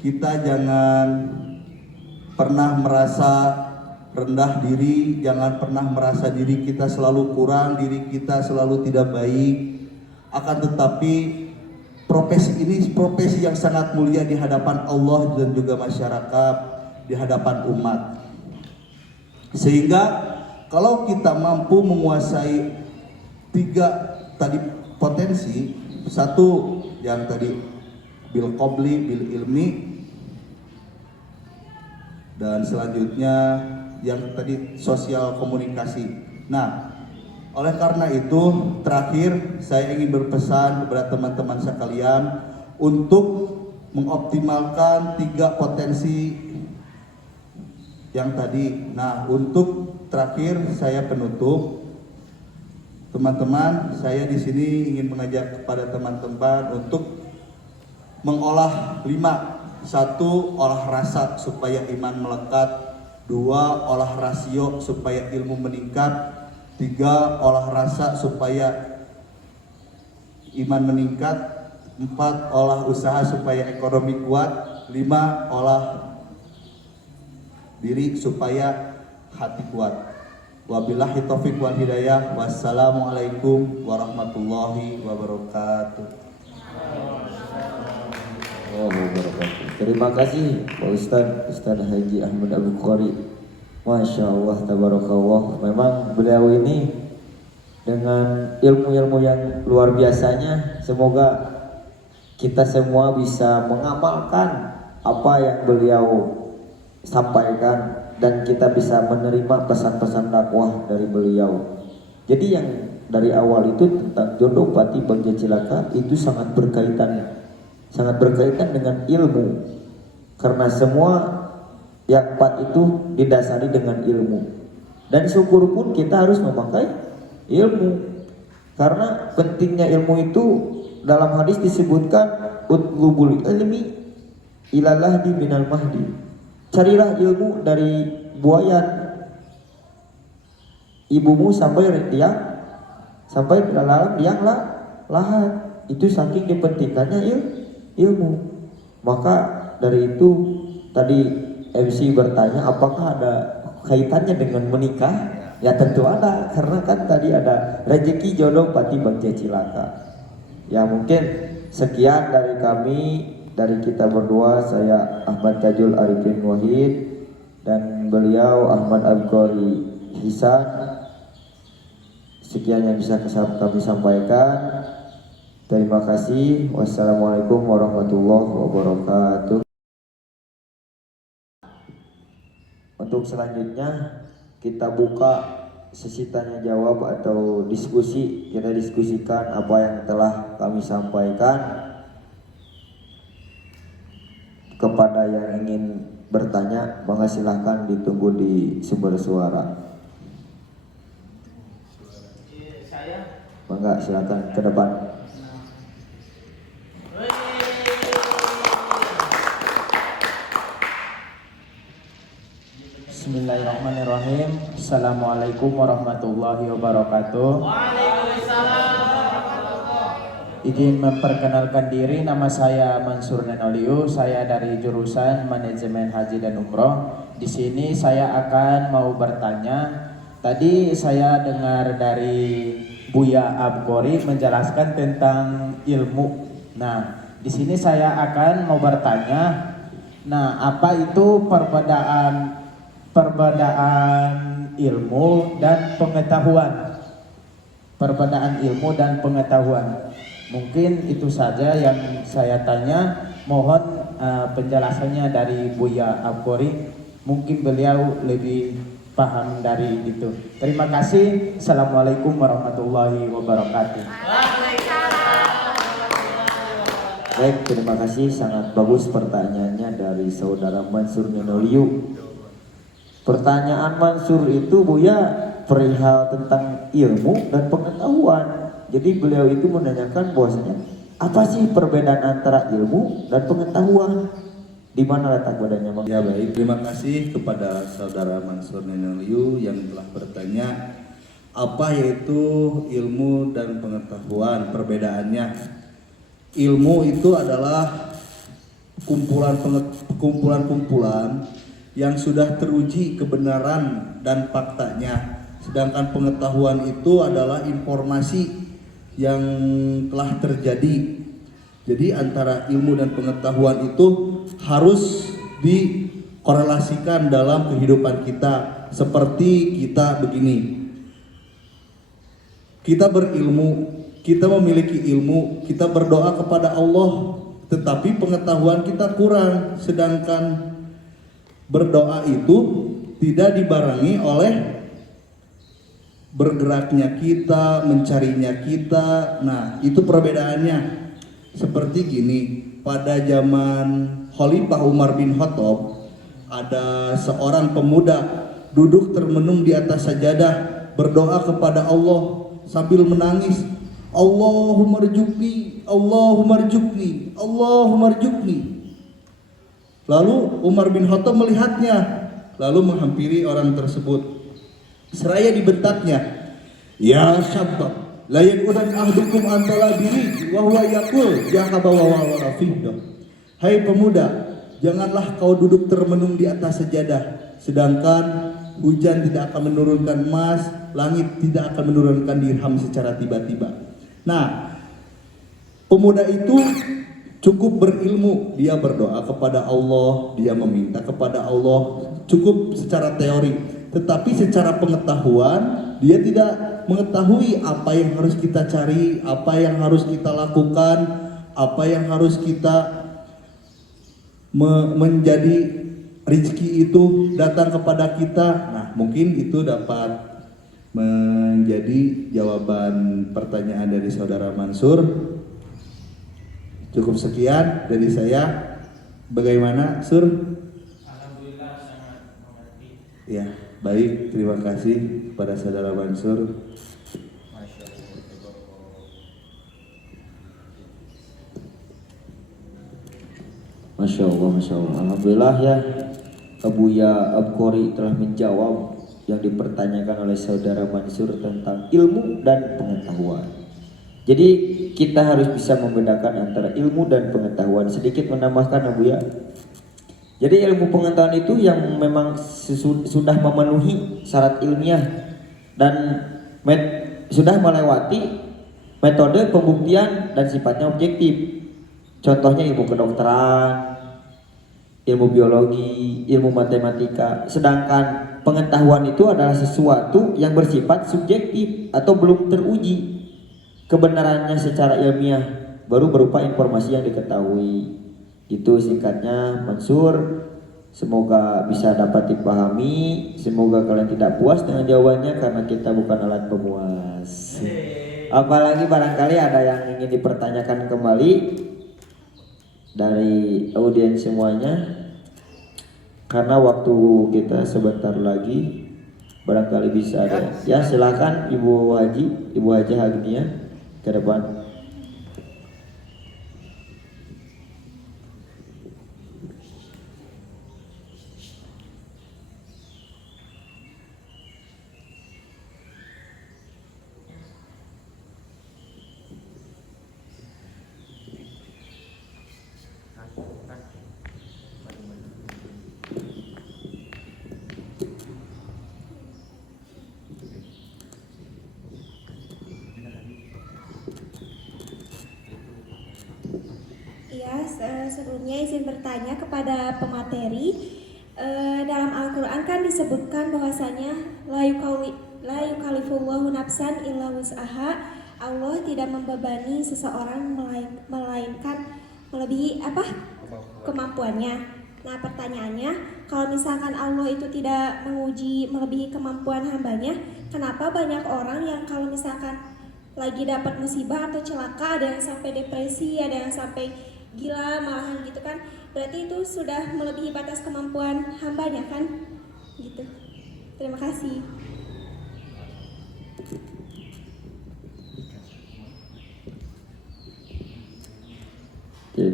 kita jangan pernah merasa rendah diri, jangan pernah merasa diri kita selalu kurang, diri kita selalu tidak baik. Akan tetapi profesi ini profesi yang sangat mulia di hadapan Allah dan juga masyarakat, di hadapan umat. Sehingga kalau kita mampu menguasai 3 tadi potensi, satu yang tadi bil qobli, bil ilmi, dan selanjutnya yang tadi sosial komunikasi. Nah, oleh karena itu terakhir saya ingin berpesan kepada teman-teman sekalian untuk mengoptimalkan 3 potensi yang tadi. Nah, untuk terakhir saya penutup, teman-teman, saya di sini ingin mengajak kepada teman-teman untuk mengolah 5. 1. Olah rasa supaya iman melekat. 2. Olah rasio supaya ilmu meningkat. 3. Olah rasa supaya iman meningkat. 4. Olah usaha supaya ekonomi kuat. 5. Olah diri supaya hati kuat. Wabillahi taufiq wal hidayah. Wassalamualaikum warahmatullahi wabarakatuh. Terima kasih Pak Ustadz Haji Ahmad Abu Khari. Masya Allah, tabarakallah. Memang beliau ini dengan ilmu-ilmu yang luar biasanya. Semoga kita semua bisa mengamalkan apa yang beliau sampaikan dan kita bisa menerima pesan-pesan dakwah dari beliau. Jadi yang dari awal itu tentang jodoh pati bagja cilaka itu sangat berkaitan dengan ilmu, karena semua yang 4 itu didasari dengan ilmu. Dan syukur pun kita harus memakai ilmu, karena pentingnya ilmu itu dalam hadis disebutkan utlubul ilmi ilalah di minal mahdi. Carilah ilmu dari buayan ibumu sampai dalam liang lahat. Itu saking dipentingkannya ilmu. Maka dari itu tadi MC bertanya apakah ada kaitannya dengan menikah? Ya tentu ada, karena kan tadi ada rezeki jodoh pati bagja cilaka. Ya mungkin sekian dari kami, dari kita berdua. Saya Ahmad Tajul Arifin Wahid dan beliau Ahmad Abgori Hisan. Sekian yang bisa kami sampaikan. Terima kasih. Wassalamualaikum warahmatullahi wabarakatuh. Untuk selanjutnya kita buka sesi tanya jawab atau diskusi. Kita diskusikan apa yang telah kami sampaikan. Kepada yang ingin bertanya, maka silahkan ditunggu di sumber suara. Maka silakan ke depan. Bismillahirrahmanirrahim. Assalamualaikum warahmatullahi wabarakatuh. Izin memperkenalkan diri, nama saya Mansur Nenoliu. Saya dari jurusan Manajemen Haji dan Umroh. Di sini saya akan mau bertanya. Tadi saya dengar dari Buya Abkori menjelaskan tentang ilmu. Nah, di sini saya akan mau bertanya. Nah, apa itu perbedaan ilmu dan pengetahuan? Perbedaan ilmu dan pengetahuan. Mungkin itu saja yang saya tanya. Mohon penjelasannya dari Buya Abkori. Mungkin beliau lebih paham dari itu. Terima kasih. Assalamualaikum warahmatullahi wabarakatuh. Baik, terima kasih. Sangat bagus pertanyaannya dari saudara Mansur Nenoliu. Pertanyaan Mansur itu Buya perihal tentang ilmu dan pengetahuan. Jadi beliau itu menanyakan bahwasanya apa sih perbedaan antara ilmu dan pengetahuan? Di mana letak bedanya, Bang? Ya baik, terima kasih kepada saudara Mansur Nenoliu yang telah bertanya apa yaitu ilmu dan pengetahuan, perbedaannya. Ilmu itu adalah kumpulan-kumpulan yang sudah teruji kebenaran dan faktanya. Sedangkan pengetahuan itu adalah informasi yang telah terjadi. Jadi antara ilmu dan pengetahuan itu harus dikorelasikan dalam kehidupan kita. Seperti kita begini, kita berilmu, kita memiliki ilmu, kita berdoa kepada Allah, tetapi pengetahuan kita kurang. Sedangkan berdoa itu tidak dibarengi oleh bergeraknya kita, mencarinya kita. Nah, itu perbedaannya. Seperti gini, pada zaman Khalifah Umar bin Khattab, ada seorang pemuda duduk termenung di atas sajadah, berdoa kepada Allah sambil menangis. Allahumma rzuqni, Allahumma rzuqni, Allahumma rzuqni. Lalu Umar bin Khattab melihatnya, lalu menghampiri orang tersebut. Seraya dibentaknya, ya syabab, la yaqudan ahdukum antala bihi wa huwa yaqul ya habawa wa rafiddah. Hai pemuda, janganlah kau duduk termenung di atas sajadah, sedangkan hujan tidak akan menurunkan emas, langit tidak akan menurunkan dirham secara tiba-tiba. Nah, pemuda itu cukup berilmu, dia berdoa kepada Allah, dia meminta kepada Allah, cukup secara teori. Tetapi secara pengetahuan dia tidak mengetahui apa yang harus kita cari, apa yang harus kita lakukan, apa yang harus kita menjadi rezeki itu datang kepada kita. Nah, mungkin itu dapat menjadi jawaban pertanyaan dari saudara Mansur. Cukup sekian dari saya. Bagaimana, Sur? Alhamdulillah sangat mengerti. Ya, baik. Terima kasih kepada saudara Mansur. Masya Allah, Masya Allah. Alhamdulillah ya, Buya Abkori telah menjawab yang dipertanyakan oleh saudara Mansur tentang ilmu dan pengetahuan. Jadi kita harus bisa membedakan antara ilmu dan pengetahuan. Sedikit menambahkan, Abu ya. Jadi ilmu pengetahuan itu yang memang sudah memenuhi syarat ilmiah dan sudah melewati metode pembuktian dan sifatnya objektif. Contohnya ilmu kedokteran, ilmu biologi, ilmu matematika. Sedangkan pengetahuan itu adalah sesuatu yang bersifat subjektif atau belum teruji kebenarannya secara ilmiah, baru berupa informasi yang diketahui. Itu singkatnya Mansur. Semoga bisa dapat dipahami. Semoga kalian tidak puas dengan jawabannya karena kita bukan alat pemuas. Apalagi barangkali ada yang ingin dipertanyakan kembali dari audiens semuanya. Karena waktu kita sebentar lagi, barangkali bisa ada. Ya silakan Ibu Haji Hagnia ke depan. Ya, sebelumnya izin bertanya kepada pemateri. Dalam Al-Quran kan disebutkan bahwasanya la yukallifullahu nafsan illa wus'aha. Allah tidak membebani seseorang melainkan melebihi kemampuannya. Nah, pertanyaannya, kalau misalkan Allah itu tidak menguji melebihi kemampuan hambanya, kenapa banyak orang yang kalau misalkan lagi dapat musibah atau celaka, ada yang sampai depresi, ada yang sampai gila malahan gitu kan, berarti itu sudah melebihi batas kemampuan hambanya kan gitu. Terima kasih. Oke,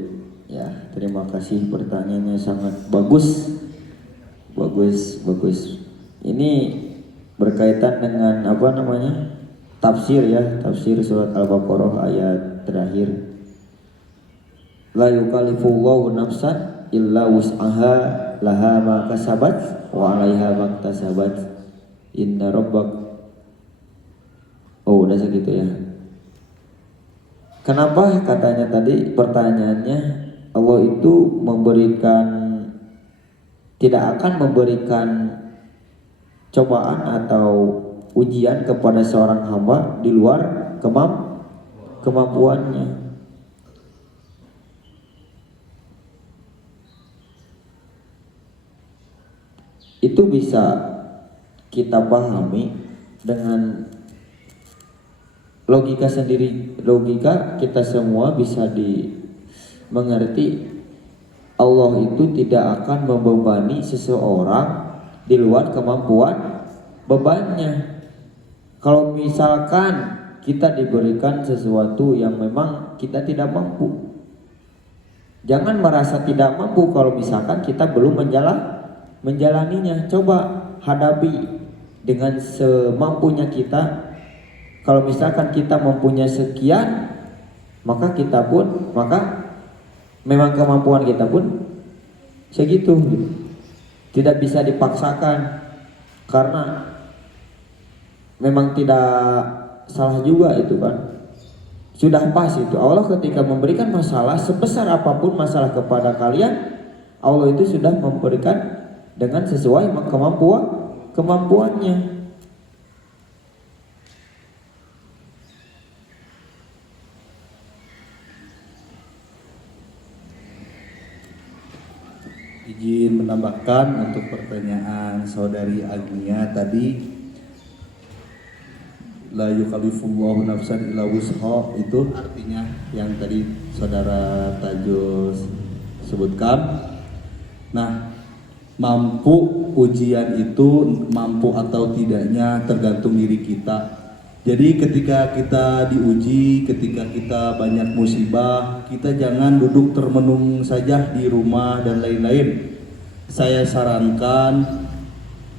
ya terima kasih, pertanyaannya sangat bagus. Ini berkaitan dengan tafsir surat Al-Baqarah ayat terakhir. La yukallifullahu nafsan illa wus'aha laha ma kasabat wa 'alaiha ma iktasabat. Inna rabbak. Oh, udah segitu ya. Kenapa katanya tadi pertanyaannya Allah itu tidak akan memberikan cobaan atau ujian kepada seorang hamba di luar kemampuannya. Itu bisa kita pahami dengan logika sendiri. Logika kita semua bisa mengerti Allah itu tidak akan membebani seseorang di luar kemampuan bebannya. Kalau misalkan kita diberikan sesuatu yang memang kita tidak mampu, jangan merasa tidak mampu kalau misalkan kita belum menjalaninya. Coba hadapi dengan semampunya kita. Kalau misalkan kita mempunyai sekian, maka memang kemampuan kita pun segitu. Tidak bisa dipaksakan, karena memang tidak salah juga itu kan. Sudah pas itu. Allah ketika memberikan masalah sebesar apapun masalah kepada kalian, Allah itu sudah memberikan dengan sesuai kemampuannya. Izin menambahkan untuk pertanyaan saudari Agnia tadi, la yukallifullahu nafsan illa wus'aha, itu artinya yang tadi saudara Tajus sebutkan. Nah, mampu ujian itu mampu atau tidaknya tergantung diri kita. Jadi ketika kita diuji, ketika kita banyak musibah, kita jangan duduk termenung saja di rumah dan lain-lain. Saya sarankan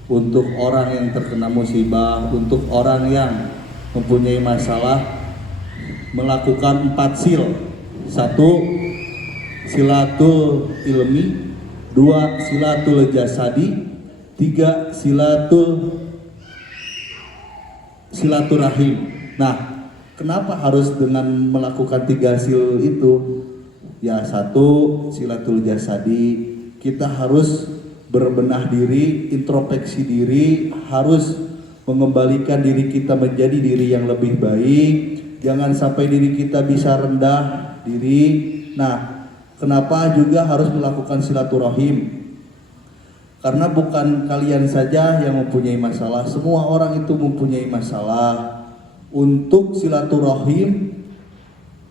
untuk orang yang terkena musibah, untuk orang yang mempunyai masalah, melakukan 4 sil. 1. Silatul ilmi, 2. Silatul jasadi, 3. silaturahim. Nah, kenapa harus dengan melakukan 3 sil itu? Ya, 1. Silatul jasadi, kita harus berbenah diri, introspeksi diri, harus mengembalikan diri kita menjadi diri yang lebih baik. Jangan sampai diri kita bisa rendah diri. Nah, kenapa juga harus melakukan silaturahim? Karena bukan kalian saja yang mempunyai masalah, semua orang itu mempunyai masalah. Untuk silaturahim,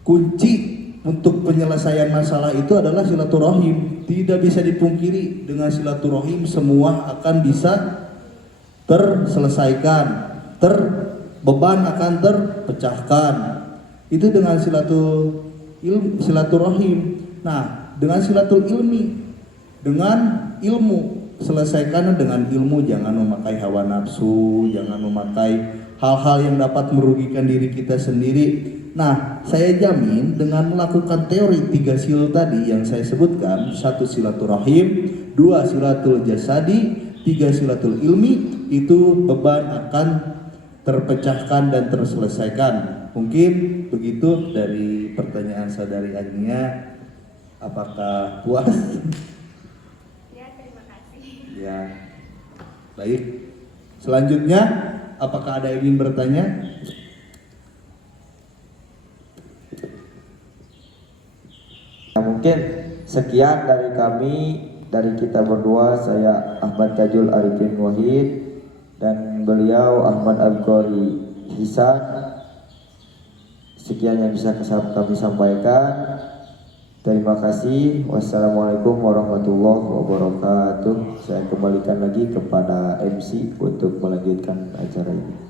kunci untuk penyelesaian masalah itu adalah silaturahim. Tidak bisa dipungkiri, dengan silaturahim semua akan bisa terselesaikan, beban akan terpecahkan. Itu dengan silaturahim. Nah, dengan silatul ilmi, dengan ilmu, selesaikan dengan ilmu. Jangan memakai hawa nafsu, jangan memakai hal-hal yang dapat merugikan diri kita sendiri. Nah, saya jamin dengan melakukan teori 3 sil tadi yang saya sebutkan, 1 silaturahim, 2 silatul jasadi, 3 silatul ilmi, itu beban akan terpecahkan dan terselesaikan. Mungkin begitu dari pertanyaan saudari Agnia. Apakah puas? Ya, terima kasih. Ya. Baik. Selanjutnya, apakah ada yang ingin bertanya? Mungkin sekian dari kami, dari kita berdua. Saya Ahmad Tajul Arifin Wahid dan beliau Ahmad Abgori Hisan. Sekian yang bisa kami sampaikan. Terima kasih. Wassalamualaikum warahmatullahi wabarakatuh. Saya kembalikan lagi kepada MC untuk melanjutkan acara ini.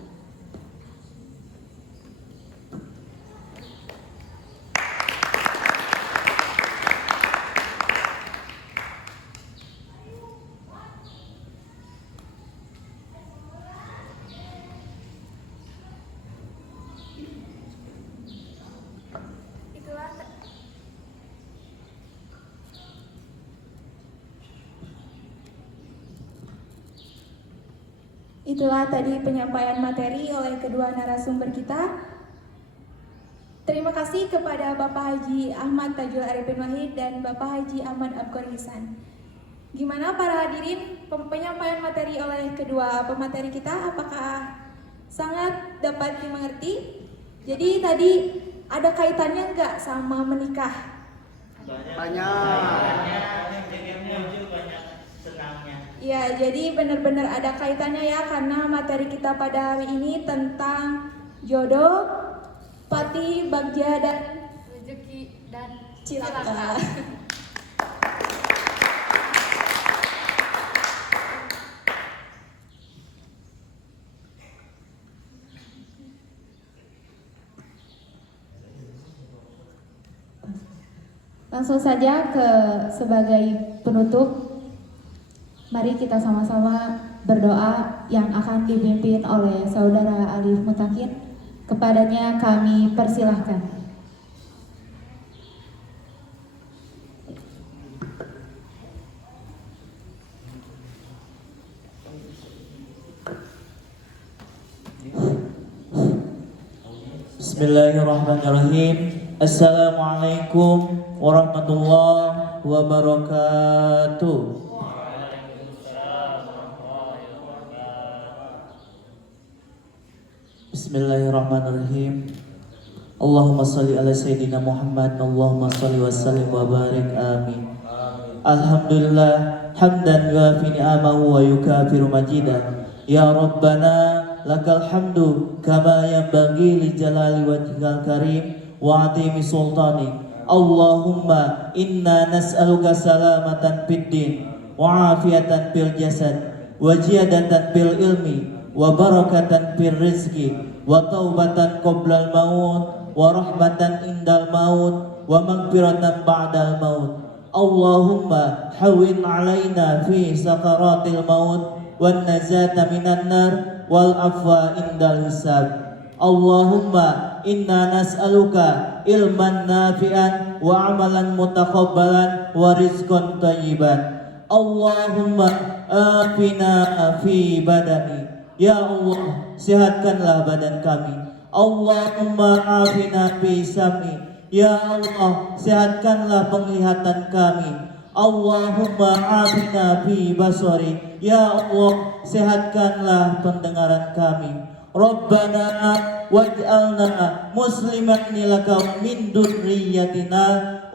Itulah tadi penyampaian materi oleh kedua narasumber kita. Terima kasih kepada Bapak Haji Ahmad Tajul Arifin Wahid dan Bapak Haji Ahmad Abgor Hisan. Gimana para hadirin penyampaian materi oleh kedua pemateri kita? Apakah sangat dapat dimengerti? Jadi tadi ada kaitannya nggak sama menikah? Ya, jadi benar-benar ada kaitannya ya, karena materi kita pada hari ini tentang jodoh, pati, bagja, dan rezeki dan cilaka. Langsung saja ke sebagai penutup. Mari kita sama-sama berdoa yang akan dipimpin oleh Saudara Alif Mutakin. Kepadanya kami persilahkan. Bismillahirrahmanirrahim. Assalamualaikum warahmatullahi wabarakatuh. Bismillahirrahmanirrahim. Allahumma salli ala Sayyidina Muhammad. Allahumma salli wa sallim wa barik. Amin. Alhamdulillah hamdan yuafi ni'amahu wa yukafiru majidah. Ya Rabbana lakal hamdu kama yanbaghi li jalali wajhikal karim wa 'azimi sultanik. Allahumma inna nas'aluka salamatan fid din wa 'afiyatan fil jasad wa ziyadatan fil ilmi wa barakatan fil rizqi wa taubatan qoblal maut wa rahmatan indal maut wa maghfiratan ba'dal maut. Allahumma hawwin alaina fi sakaratil maut wan najata minan nar wal afwa indal hisab. Allahumma inna nas'aluka ilman nafi'an wa amalan mutakabbalan wa rizqan thayyiban. Allahumma afina fi badani. Ya Allah, sehatkanlah badan kami. Allahumma afina fi sam'i. Ya Allah, sehatkanlah penglihatan kami. Allahumma afina fi basari. Ya Allah, sehatkanlah pendengaran kami. Rabbana waj'alna muslimaini laka wa min dzurriyyatina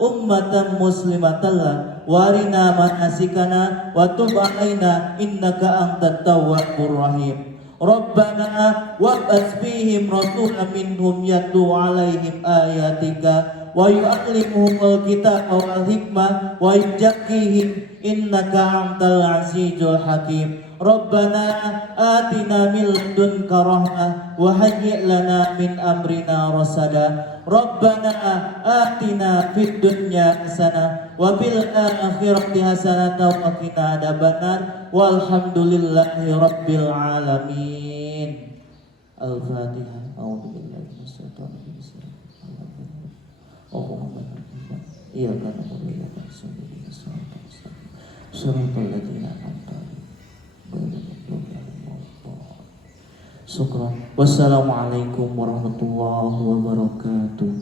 ummatan muslimatan lak warina manasikana wa tub alaina innaka antat tawwabur rahim. Rabbana wab'ats fihim rasulan minhum yatlu alaihim ayatika wa yu'allimuhumul kitaba wal hikmah wa yuzakkihim innaka antal azizul hakim. Rabbana atina min ladunka rahmah wa hayyi' lana min amrina rasada. Rabbana atina fid dunya hasanah wa fil akhirati hasanah wa qina adzabannar walhamdulillahi rabbil alamin. Al-Fatihah. A'udzu billahi minasyaitonir rajim. Allahumma iyyaka na'budu wa iyyaka nasta'in. Shiratal ladzina an'amta 'alaihim. Syukran. Wassalamualaikum warahmatullahi wabarakatuh.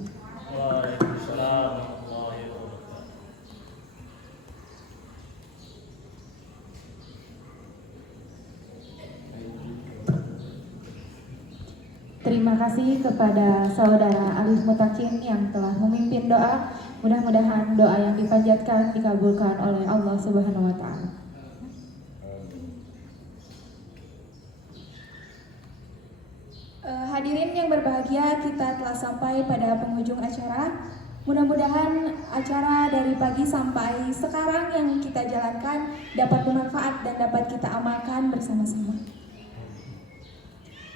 Terima kasih kepada Saudara Alif Mutakin yang telah memimpin doa. Mudah-mudahan doa yang dipanjatkan dikabulkan oleh Allah Subhanahu wa taala. Hadirin yang berbahagia, kita telah sampai pada penghujung acara. Mudah-mudahan acara dari pagi sampai sekarang yang kita jalankan dapat bermanfaat dan dapat kita amalkan bersama-sama.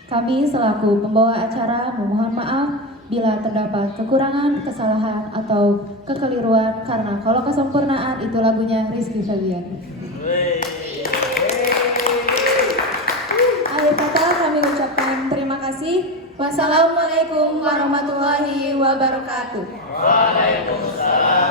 Kami selaku pembawa acara memohon maaf bila terdapat kekurangan, kesalahan, atau kekeliruan karena kalau kesempurnaan itu lagunya Rizky Febian. Akhir kata kami ucapkan terima kasih. Wassalamualaikum warahmatullahi wabarakatuh. Waalaikumsalam.